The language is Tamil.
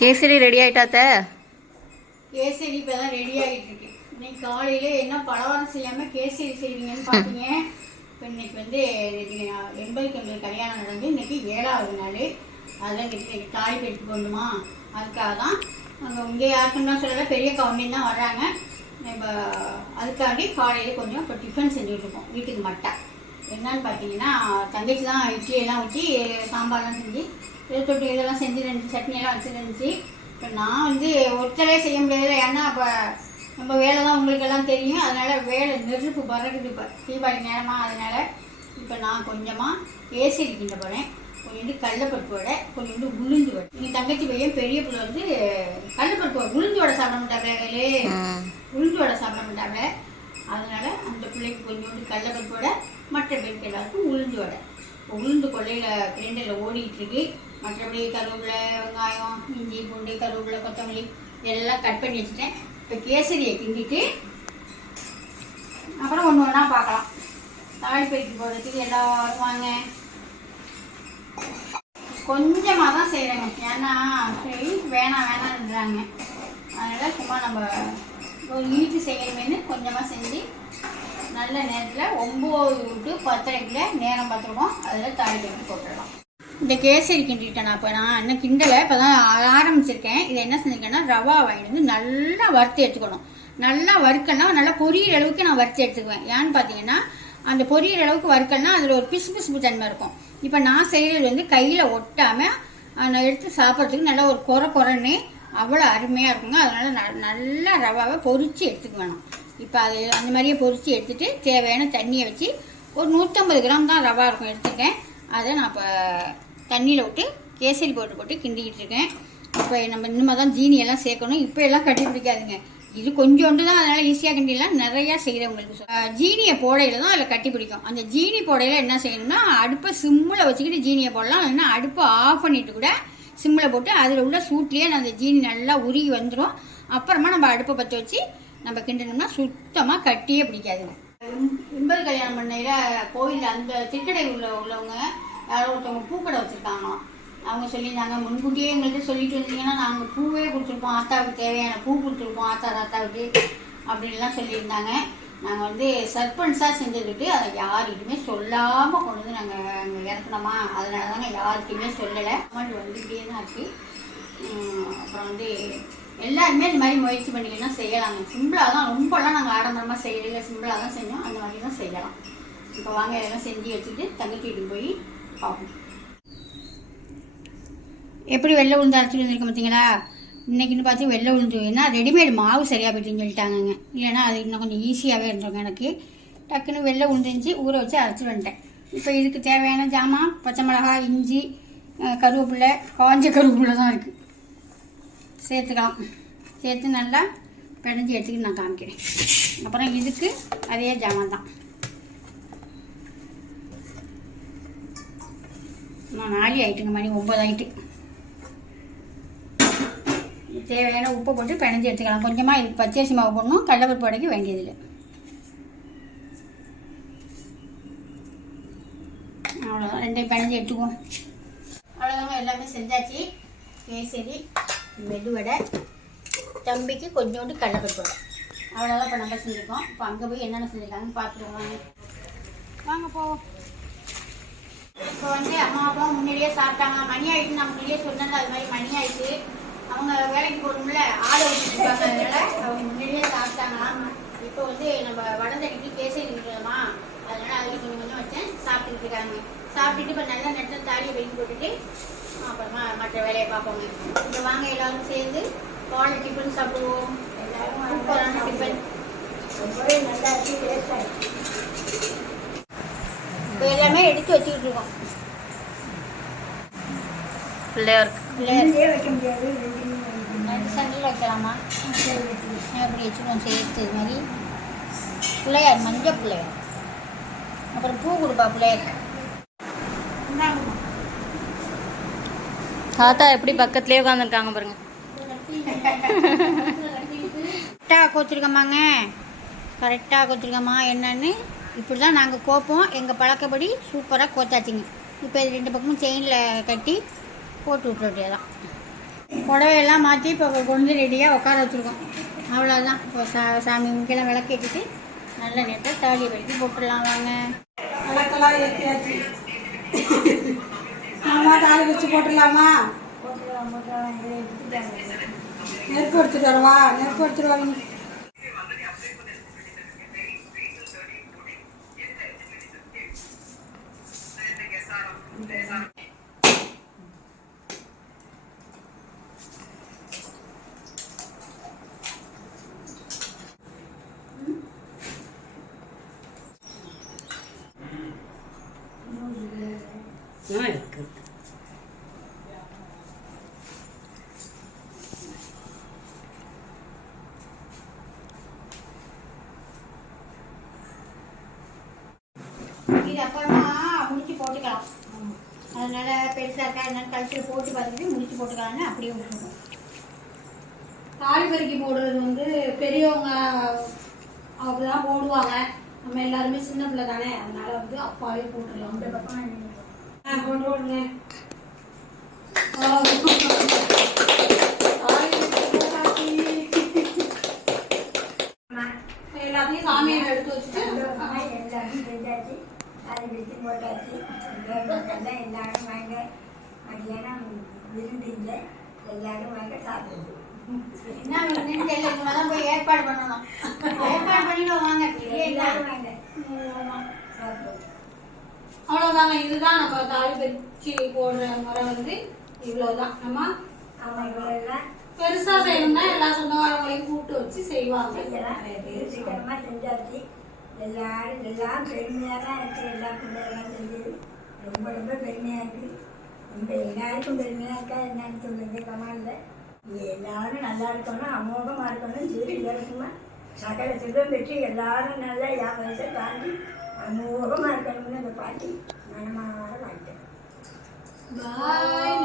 கேசரி ரெடி ஆயிட்டாத்த கேசரி இப்போ தான் ரெடி ஆகிட்டு இருக்கு. இன்னைக்கு காலையில என்ன பலவாரம் செய்யாமல் கேசரி செய்வீங்கன்னு பார்த்தீங்க இப்போ இன்னைக்கு வந்து எண்பதுக்கு எங்களுக்கு கல்யாணம் நடந்து இன்னைக்கு ஏழாவது நாள். அதான் இன்னைக்கு இன்னைக்கு தாலிப்பு எடுத்து போடணுமா அதுக்காக தான் அங்கே இங்கே யாருக்குன்னு தான் சொல்லலை பெரிய கவுண்டின் தான் வர்றாங்க. நம்ம அதுக்காண்டி காலையில் கொஞ்சம் இப்போ டிஃபன் செஞ்சுட்டு இருக்கோம். வீட்டுக்கு மட்டும் என்னன்னு பார்த்தீங்கன்னா தங்கச்சி தான் இட்லி எல்லாம் ஊற்றி சாம்பார்லாம் செஞ்சு இதை தொட்டு இதெல்லாம் செஞ்சு ரெண்டு சட்னி எல்லாம் வச்சுருந்துச்சு. இப்போ நான் வந்து ஒருத்தரே செய்ய முடியாது ஏன்னா இப்போ நம்ம வேலை தான் உங்களுக்கு எல்லாம் தெரியும். அதனால வேலை நெருப்பு பறக்குது இப்போ. தீபாவளி நேரமாக அதனால இப்போ நான் கொஞ்சமாக ஏசி இருக்கின்ற போகிறேன் கொஞ்சோண்டு கடலப்பருப்பு வடை கொஞ்சோண்டு உளுந்து வடை. நீ தங்கச்சி பையன் பெரிய பிள்ளை வந்து கடலப்பருப்பு உளுந்து வடை சாப்பிட மாட்டாங்களே உளுந்து வடை சாப்பிட மாட்டாங்க அதனால அந்த பிள்ளைக்கு கொஞ்சோண்டு கடலப்பருப்பு வடை மற்ற பேருக்கு எல்லாருக்கும் உளுந்து வடை. உளுந்து கொள்ளையில் கிரைண்டரில் ஓடிட்டு இருக்கு. மற்றபடி கருவேப்பிலை வெங்காயம் இஞ்சி பூண்டு கருவேப்பிலை கொத்தமல்லி எல்லாம் கட் பண்ணி வச்சுட்டேன். இப்போ கேசரியை கிண்டிட்டு அப்புறம் ஒன்று ஒன்றா பார்க்கலாம். தாளிப்பைக்கு போடுறதுக்கு எல்லாம் வாங்க. கொஞ்சமாக தான் செய்கிறேங்க ஏன்னா சரி வேணாம் வேணான்றாங்க அதனால் சும்மா நம்ம ஒரு இனிப்பு செய்யணுமேனு கொஞ்சமாக செஞ்சு நல்ல நேரத்தில் ஒம்பது டு பத்தரைக்குள்ள நேரம் பார்த்துருவோம் அதில் தாலி போட்டுடலாம். இந்த கேசரி கிண்டிட்டேன் நான் இப்போ. நான் இன்னும் கிண்டலை. இப்போ தான் ஆரம்பிச்சிருக்கேன். இதை என்ன செஞ்சுருக்கேன்னா ரவா வாங்கிட்டு வந்து நல்லா வறுத்து எடுத்துக்கணும். நல்லா வறுக்கன்னா நல்லா பொரியிற அளவுக்கு நான் வறுத்து எடுத்துக்குவேன். ஏன்னு பார்த்தீங்கன்னா அந்த பொரியிற அளவுக்கு வறுக்கன்னா அதில் ஒரு பிசு பிசுப்பு தன்மை இருக்கும். இப்போ நான் செய்கிறது வந்து கையில் ஒட்டாமல் நான் எடுத்து சாப்பிட்றதுக்கு நல்லா ஒரு குறை குறைன்னு அவ்வளோ அருமையாக இருக்குங்க. அதனால் ந- நல்லா ரவாவை பொரித்து எடுத்துக்க வேணும் இப்போ அது அந்த மாதிரியே பொரித்து எடுத்துகிட்டு தேவையான தண்ணியை வச்சு ஒரு நூற்றம்பது கிராம் தான் ரவா இருக்கும். எடுத்துருக்கேன். அதை நான் இப்போ தண்ணியில் விட்டு கேசரி போட்டு போட்டு கிண்டிக்கிட்டு இருக்கேன். இப்போ நம்ம இனிமேல் தான் ஜீனி எல்லாம் சேர்க்கணும். இப்போ எல்லாம் கட்டி பிடிக்காதுங்க. இது கொஞ்சோண்டு தான் அதனால் ஈஸியாக கிண்டிலாம் நிறையா செய்கிறவங்களுக்கு ஜீனியை போடையில் தான் அதில் கட்டி பிடிக்கும். அந்த ஜீனி போடையில் என்ன செய்யணும்னா அடுப்பை சிம்மில் வச்சுக்கிட்டு ஜீனியை போடலாம். இல்லைன்னா அடுப்பை ஆஃப் பண்ணிட்டு கூட சிம்மில் போட்டு அதில் உள்ள சூட்லேயே அந்த ஜீனி நல்லா உருகி வந்துடும் அப்புறமா நம்ம அடுப்பை பற்ற வச்சு நம்ம கிண்டணும்னா சுத்தமாக கட்டியே பிடிக்காதுங்க. எண்பது கல்யாணம் பண்ணையில் கோயில் அந்த திருக்கடை உள்ள உள்ளவங்க யாரோ ஒருத்தவங்க பூக்கடை வச்சுருக்காங்களாம். அவங்க சொல்லியிருந்தாங்க முன்கூட்டியே எங்கள்கிட்ட சொல்லிட்டு வந்தீங்கன்னா நாங்கள் பூவே கொடுத்துருப்போம். ஆத்தாவுக்கு தேவையான பூ கொடுத்துருப்போம். ஆத்தா தாத்தாவுக்கு அப்படின்லாம் சொல்லியிருந்தாங்க. நாங்கள் வந்து சர்பன்ஸாக செஞ்சுக்கிட்டு அதை யார்கிட்டையுமே சொல்லாமல் கொண்டு வந்து நாங்கள் அங்கே இறக்கணுமா அதனால தாங்க யாருக்குமே சொல்லலை. அமௌண்ட் வந்துக்கிட்டே தான் இருக்குது அப்புறம் வந்து எல்லாருமே இந்த மாதிரி முயற்சி பண்ணிங்கன்னா செய்யலாங்க. சிம்பிளாக தான் ரொம்பலாம் நாங்கள் ஆடம்பரமாக செய்யலை. சிம்பிளாக தான் செஞ்சோம். அந்த மாதிரி தான் செய்யலாம். இப்போ வாங்க எல்லாம் செஞ்சு வச்சுட்டு தங்கச்சி போய் பார்ப்போம் எப்படி வெள்ளை உளுந்து அரைச்சிட்டு வந்துருக்கோம் பார்த்தீங்களா? இன்னைக்குன்னு பார்த்து வெள்ளை உளுந்து. ஏன்னா ரெடிமேட் மாவு சரியாக போயிட்டுன்னு சொல்லிட்டாங்கங்க. இல்லைன்னா அது இன்னும் கொஞ்சம் ஈஸியாகவே இருந்திருக்கும் எனக்கு. டக்குன்னு வெள்ளை உளுந்துஞ்சி இருந்துச்சு ஊற வச்சு அரைச்சிட்டு வந்துட்டேன். இப்போ இதுக்கு தேவையான ஜாமான் பச்சை மிளகாய் இஞ்சி கருவேப்பில்லை காஞ்ச கருவேப்பிலை தான் இருக்குது சேர்த்துக்கலாம். சேர்த்து நல்லா பிணைஞ்சி எடுத்துக்கிட்டு நான் காமிக்கிறேன். அப்புறம் இதுக்கு அதே ஜாமான் தான். நான் நாளி ஆயிட்டுங்க மணி ஒம்பது ஆயிட்டு தேவையான உப்பை போட்டு பிணைஞ்சி எடுத்துக்கலாம். கொஞ்சமாக இதுக்கு பச்சரிசி மாவு போடணும். கடலப்பருப்பு உடைக்க வேண்டியதில்லை. அவ்வளோதான் ரெண்டையும் பிணைஞ்சி எடுத்துக்குவோம். அவ்வளோதாங்க எல்லாமே செஞ்சாச்சு. கேசரி மெதுவடை தம்பிக்கு கொஞ்சோண்டு கடலப்பருப்பு வடை. அவ்வளோதான் இப்போ நம்ம செஞ்சுருக்கோம். இப்போ அங்கே போய் என்னென்ன செஞ்சுருக்காங்கன்னு பார்த்துருவாங்க வாங்க போவோம். இப்போ வந்து அம்மா அப்பா முன்னாடியே சாப்பிட்டாங்க. மணி ஆயிட்டு நான் முன்னாடியே சொன்னேன் அது மாதிரி மணி ஆயிட்டு அவங்க வேலைக்கு போகணும்ல ஆளை வச்சுருக்காங்க அதனால அவங்க முன்னாடியே சாப்பிட்டாங்களாம் இப்போ வந்து நம்ம வடந்தடிக்கு கேசரி இருக்கிறோமா அதனால அதில் கொஞ்சம் கொஞ்சம் வச்சேன் சாப்பிட்டுட்டு இருக்காங்க. சாப்பிட்டுட்டு இப்போ நல்ல நேரத்தில் தாலியை வெட்டி போட்டுட்டு அப்புறமா மற்ற வேலையை பார்ப்போங்க. இப்போ வாங்க எல்லாரும் சேர்ந்து காலை டிஃபன் சாப்பிடுவோம். சூப்பரான டிஃபன். இப்போ எல்லாமே எடுத்து வச்சுக்கிட்டு இருக்கோம் பிள்ளையாருக்கு. பிள்ளையார் ரெண்டு சென்டரில் வைக்கலாமா? அப்படி வச்சுக்கணும் சேர்த்து இது மாதிரி. பிள்ளையார் மஞ்சள் பிள்ளையார். அப்புறம் பூ கொடுப்பா பிள்ளையார் தாத்தா எப்படி பக்கத்துலேயே உட்காந்துருக்காங்க பாருங்க. கரெக்டாக கோச்சிருக்கோமாங்க கரெக்டாக கோச்சிருக்கோமா என்னன்னு? இப்படி தான் நாங்கள் கோப்போம். எங்கள் பழக்கப்படி சூப்பராக கோத்தாச்சுங்க. இப்போ இது ரெண்டு பக்கமும் செயினில் கட்டி போட்டு விட்டுற வேண்டியதான் புடவையெல்லாம் மாற்றி இப்போ கொண்டு ரெடியாக உட்கார வச்சுருக்கோம். அவ்வளோதான் இப்போ சா சாமி முக்கெல்லாம் விளக்கேற்றிட்டு நல்ல நேரத்தில் தாலி வரைக்கு போட்டுடலாம் வாங்க. விளக்கெல்லாம் ஏற்றியாச்சு ஆமா தாலி வச்சு போட்டுடலாமா? நெருப்பு எடுத்துட்டு வரவா? நெருப்பு எடுத்துட்டு வரணும். இது அப்புறமா முடிச்சு போட்டுக்கலாம். அதனால பெருசாக இருக்கா என்னன்னு கழிச்சு போட்டு பார்த்துட்டு முடிச்சு போட்டுக்கலாம்னு அப்படியே விட்டுருக்கோம் தாலி பெருக்கி போடுறது வந்து பெரியவங்க அப்படிதான் போடுவாங்க. நம்ம எல்லாருமே சின்ன பிள்ளை தானே அதனால வந்து அப்பாவே போட்டுடலாம். போட்டு விடுங்க எல்லாத்தையும் சாமியை எடுத்து வச்சுட்டு அதை விட்டு போட்டாச்சு. எல்லாம் எல்லாரும் வாங்க. மத்தியானம் விருந்துங்க எல்லாரும் வாங்க சாப்பிடுவோம் என்ன வேணும்னு தெரியல. இனிமேதான் போய் ஏற்பாடு பண்ணணும். ஏற்பாடு பண்ணிட்டு வாங்க? எல்லாரும் வாங்க. அவ்வளோதாங்க இதுதான் நம்ம தாலி பிரிச்சு போடுற முறை வந்து. இவ்வளோதான் நம்ம அவங்களெல்லாம் பெருசா செய்யணும்னா எல்லா சொந்தக்காரங்களையும் கூப்பிட்டு வச்சு செய்வாங்க. செஞ்சாச்சு. எல்லாரும் எல்லாம் பெருமையாக தான் இருக்குது எல்லா பிள்ளைகள்லாம் செஞ்சது ரொம்ப ரொம்ப பெருமையாக இருக்குது ரொம்ப எல்லாருக்கும் பெருமையாக இருக்கா என்னன்னு சொல்லுறது கமாலில் இங்கே எல்லாரும் நல்லா இருக்கணும் அமோகமாக இருக்கணும் சொல்லி எல்லாருக்குமா சகல செல்வம் பெற்று எல்லாரும் நல்லா என் வயசை தாண்டி அமோகமாக இருக்கணும்னு அந்த பாட்டி மனமாக வாழ்க்கை. பாய்